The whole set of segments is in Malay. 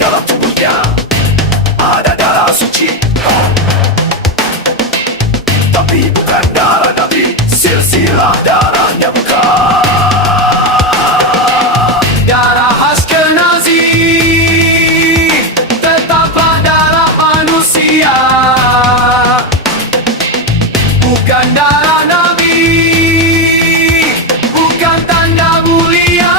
dalam tubuhnya ada darah suci, tapi bukan darah Nabi. Silsilah darahnya bukan darah Ashkenazi, tetaplah darah manusia, bukan darah Nabi, bukan tanda mulia.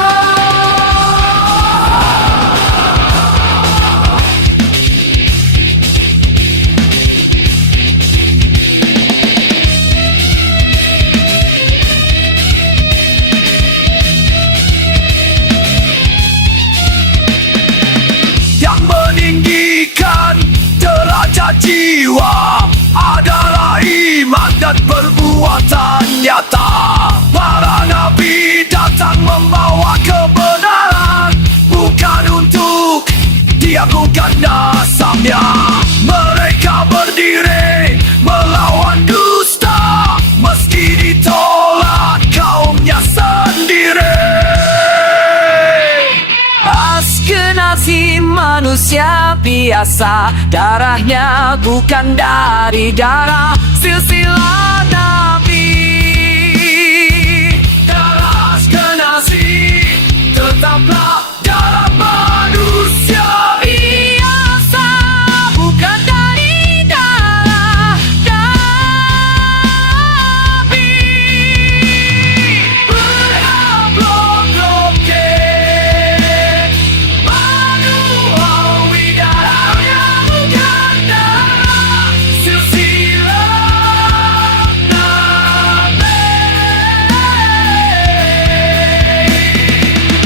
Yang meninggikan derajat jiwa adalah iman dan perbuatan nyata. Para nabi datang membawa kebenaran, bukan untuk diagungkan nasabnya. Mereka berdiri melawan dusta, meski ditolak kaumnya sendiri. Ashkenazi manusia biasa, darahnya bukan dari darah silsilah Nabi. Darah Ashkenazi tetaplah darah manusia biasa, bukan dari darah Nabi. Berhablum-blokir manuawi, darahnya bukan darah silsilah Nabi.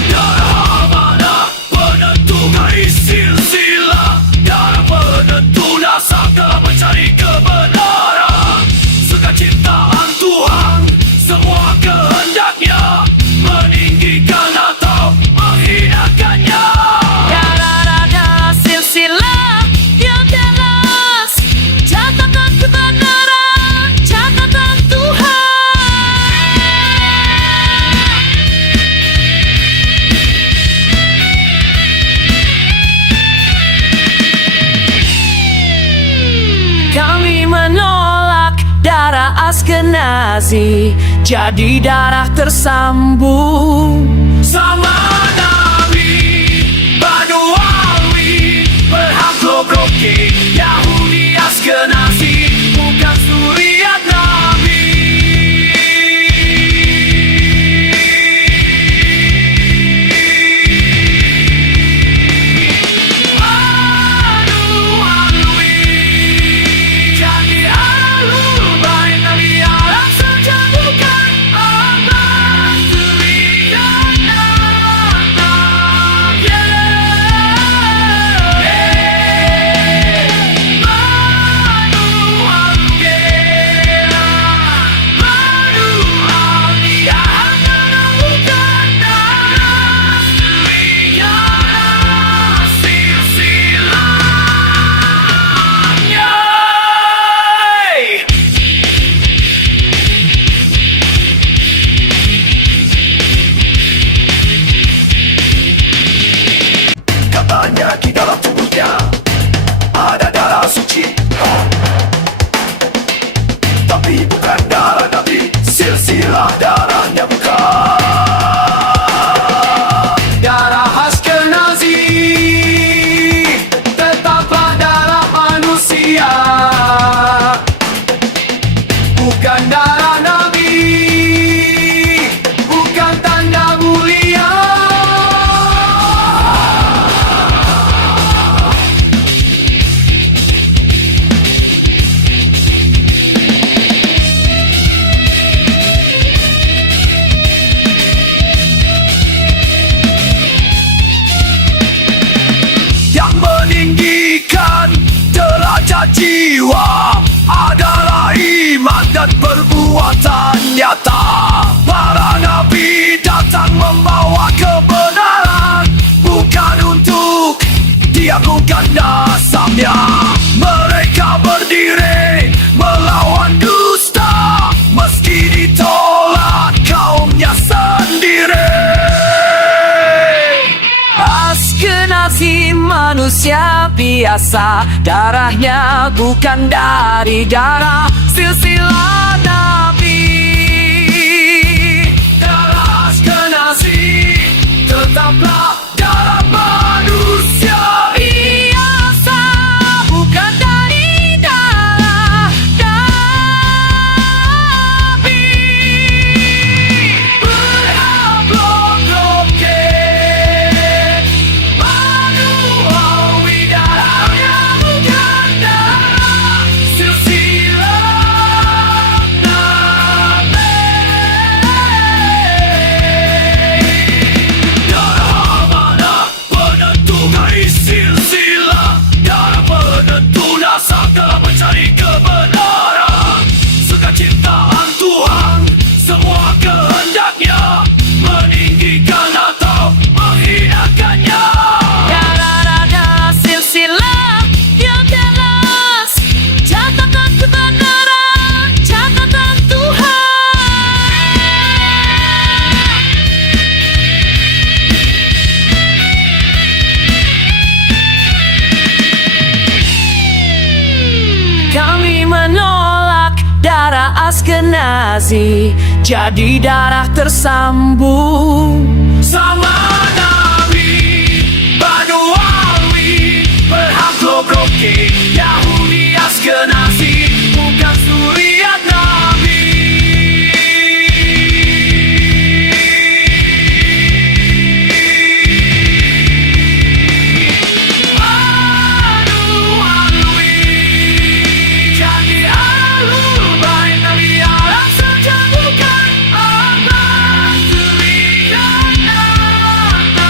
Darah mana penentu garis silsilah, darah penentu nasab dalam mencari kebenaran. Sukaciptaan Tuhan, semua kehendaknya meninggikan atau menghinakannya. Darah silsilah yang jelas, catatan kebenaran, catatan Tuhan. Kami menolak darah Ashkenazi jadi darah tersambung sama Nabi. Manuawi berhablum-blokir, Yahudi Ashkenazi bukan suriat Nabi. Manuawi jadi ahlul bait Nabi Arab saja, bukan abad suriat Nabi. Katanya di dalam tubuhnya ada darah suci, tapi bukan darah Nabi. Silsilah darahnya bukan darah Ashkenazi, tetaplah darah manusia, bukan darah Nabi, bukan tanda mulia. Yang meninggikan derajat jiwa adalah iman dan perbuatan nyata. Para nabi datang membawa kebenaran, bukan untuk diagungkan nasabnya. Mereka berdiri melawan dusta, meski ditolak kaumnya sendiri. Ashkenazi askenasi manusia biasa, darahnya bukan dari darah silsilah Nabi. Darah askenasi tetaplah darah manusia biasa, bukan dari darah Nabi. Berhablum-blumke manuawi, darahnya bukan darah silsilah Nabi. Darah mana penentu garis silsilah, darah penentu nasab dalam mencari kebenaran. Sekeciptaan Tuhan, semua kehendaknya meninggikan atau menghinakannya. Darah silsilah yang jelas, catatan kebenaran, catatan Tuhan. Kami menolak darah askenazi jadi darah tersambung sama Nabi. Banuawi berhablum-blumke, Yahudi askenazi bukan zuriat Nabi. Banuawi jadi ahlul bait Nabi Arab saja, bukan ahlul zuriat Nabi.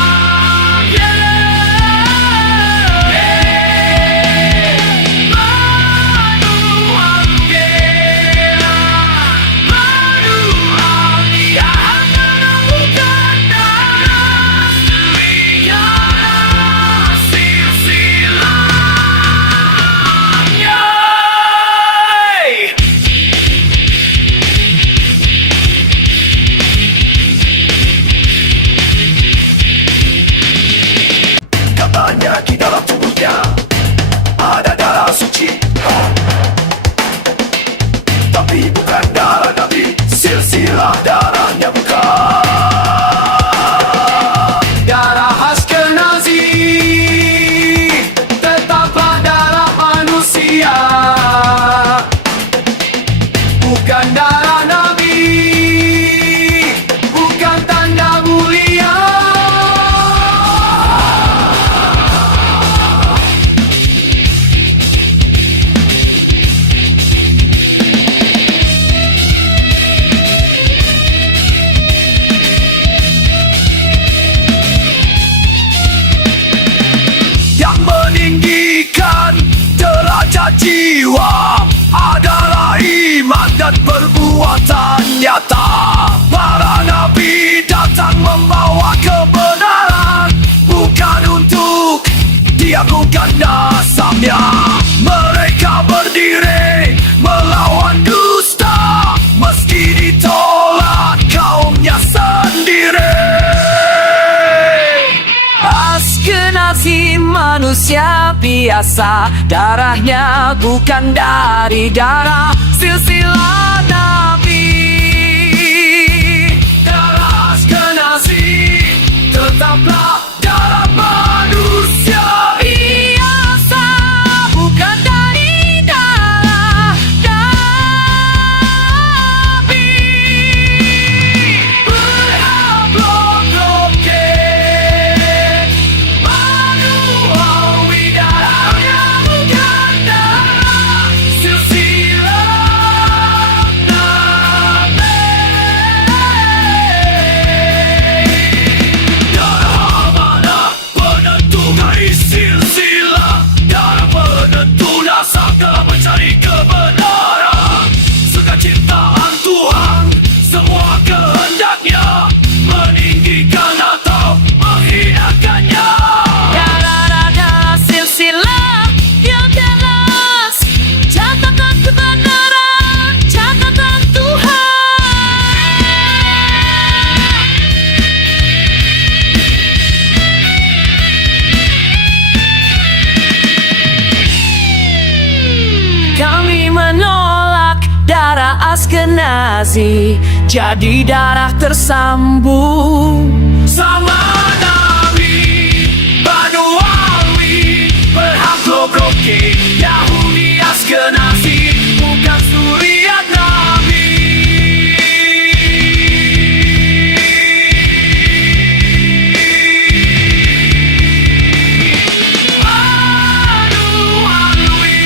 Katanya di dalam tubuhnya ada darah suci, tapi bukan darah Nabi, silsilah darahnya bukan. Darah askenazi tetaplah darah manusia, bukan darah Nabi, bukan tanda mulia. Yang meninggikan derajat jiwa adalah iman dan perbuatan nyata. Para nabi datang membawa kebenaran, bukan untuk diagungkan nasabnya. Mereka berdiri melawan dusta, meski ditolak kaumnya sendiri. Askenazi manusia biasa, darahnya bukan dari darah silsilah Nabi. Darah askenazi tetaplah darah manusia biasa, bukan dari darah Nabi. Berhablum-blumke manuawi, darahnya bukan darah silsilah Nabi. Darah mana penentu Askenazi, jadi darah tersambung. Sama Nabi Banu Alwi Berhak Roki Yahudi Askenazi Bukan suriat Nabi. Banu Alwi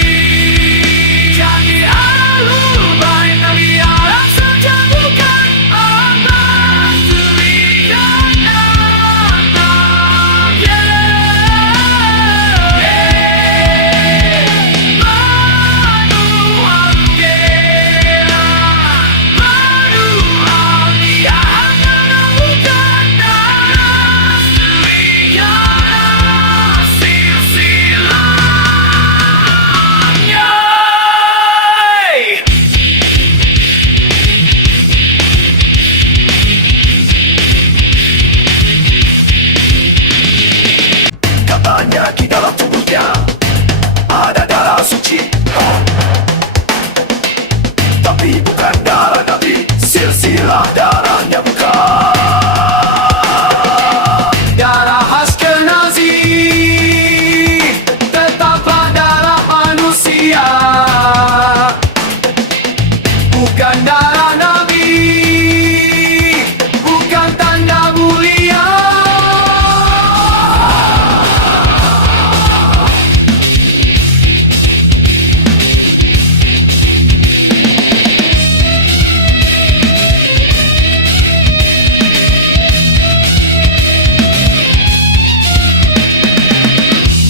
jadi Ahlul Bait Nabi Arab saja bukan abad suriat Nabi. Katanya di dalam tubuhnya ada darah suci, tapi bukan darah Nabi. Silsilah darahnya bukan Darah Askenazi tetaplah darah manusia, bukan darah Nabi, bukan tanda mulia.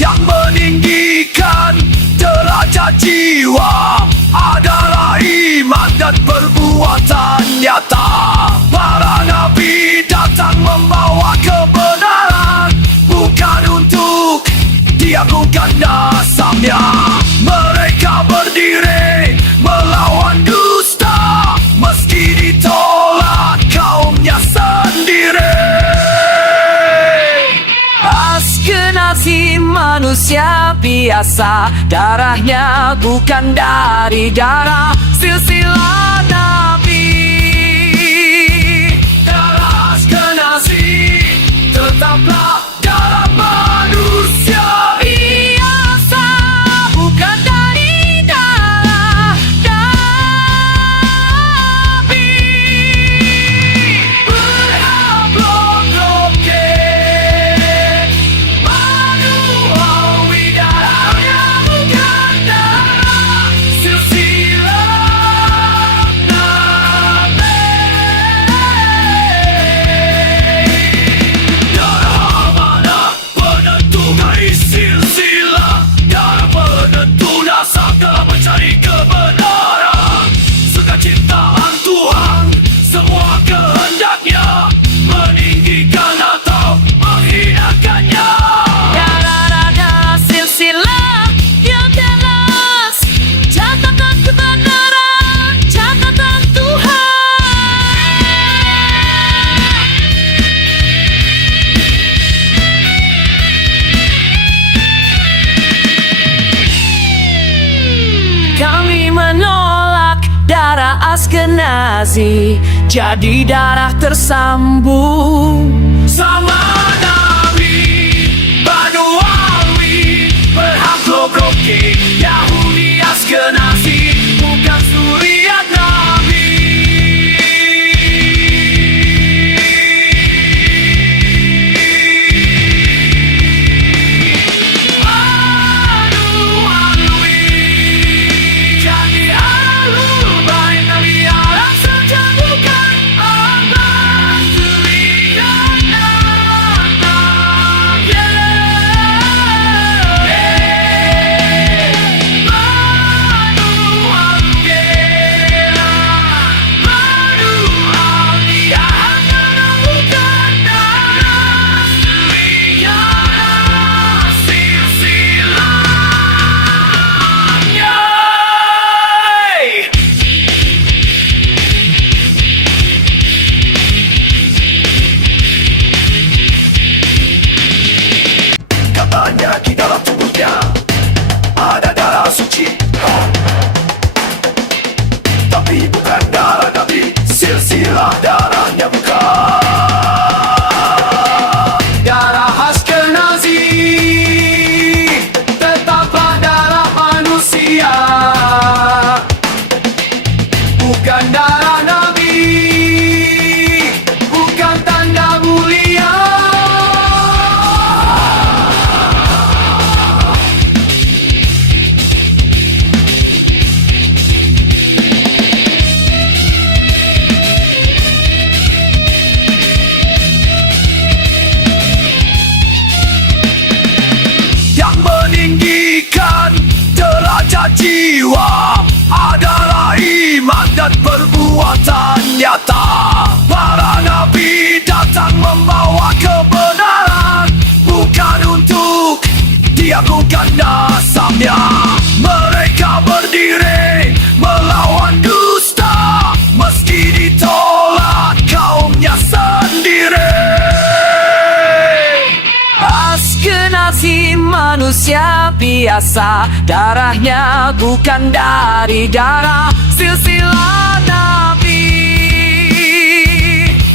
yang meninggikan derajat jiwa adalah iman dan perbuatan nyata. Para nabi datang membawa kebenaran, bukan untuk diagungkan nasabnya. Mereka berdiri melawan dusta, meski ditolak kaumnya sendiri. Askenazi manusia biasa, darahnya bukan dari darah silsilah Nabi. Darah Askenazi tetaplah darah manusia Biasa, bukan dari darah Nabi. Berhak Roki Banu Alwi darahnya bukan darah silsilah Nabi. Darah mana penentu garis silsilah, darah penentu nasab dalam mencari kebenaran. Sukaciptaan Tuhan, semua kehendaknya meninggikan atau menghinakannya. Darah silsilah yang jelas, catatan kebenaran, catatan Tuhan. Kami menolak darah Askenazi, jadi darah tersambung. Sama Nabi Banu Alwi Berhak Roki Yahudi Askenazi Bukan suriat Nabi. Banu Alwi jadi Ahlul Bait Nabi Arab saja bukan abad suriat Nabi. jiwa adalah iman dan perbuatan nyata. Para nabi datang membawa kebenaran, bukan untuk diagungkan nasabnya. Mereka berdiri melawan dusta, meski ditolak kaumnya sendiri. Askenazi manusia biasa, darahnya bukan dari darah silsilah Nabi.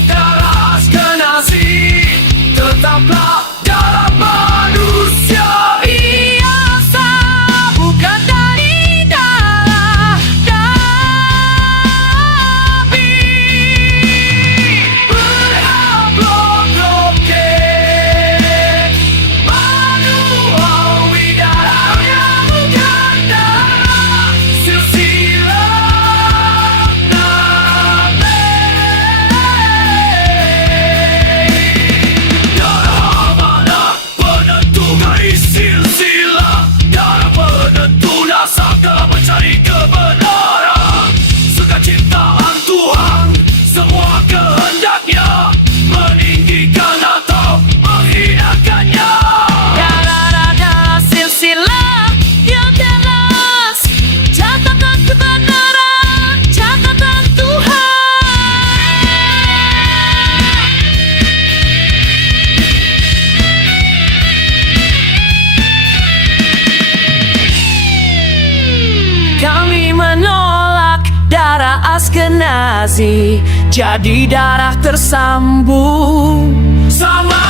Darah Askenazi tetaplah darah manusia Biasa, bukan dari darah Nabi. berhablum-bloke. Manuawi darahnya bukan darah silsilah Nabi. Darah mana penentu garis silsilah, darah penentu nasab dalam mencari kebenaran. Sukaciptaan Tuhan, semua kehendaknya meninggikan atau menghinakannya. Darah silsilah yang jelas, catatan kebenaran, catatan Tuhan. Kami menolak darah Askenazi, jadi darah tersambung. Sama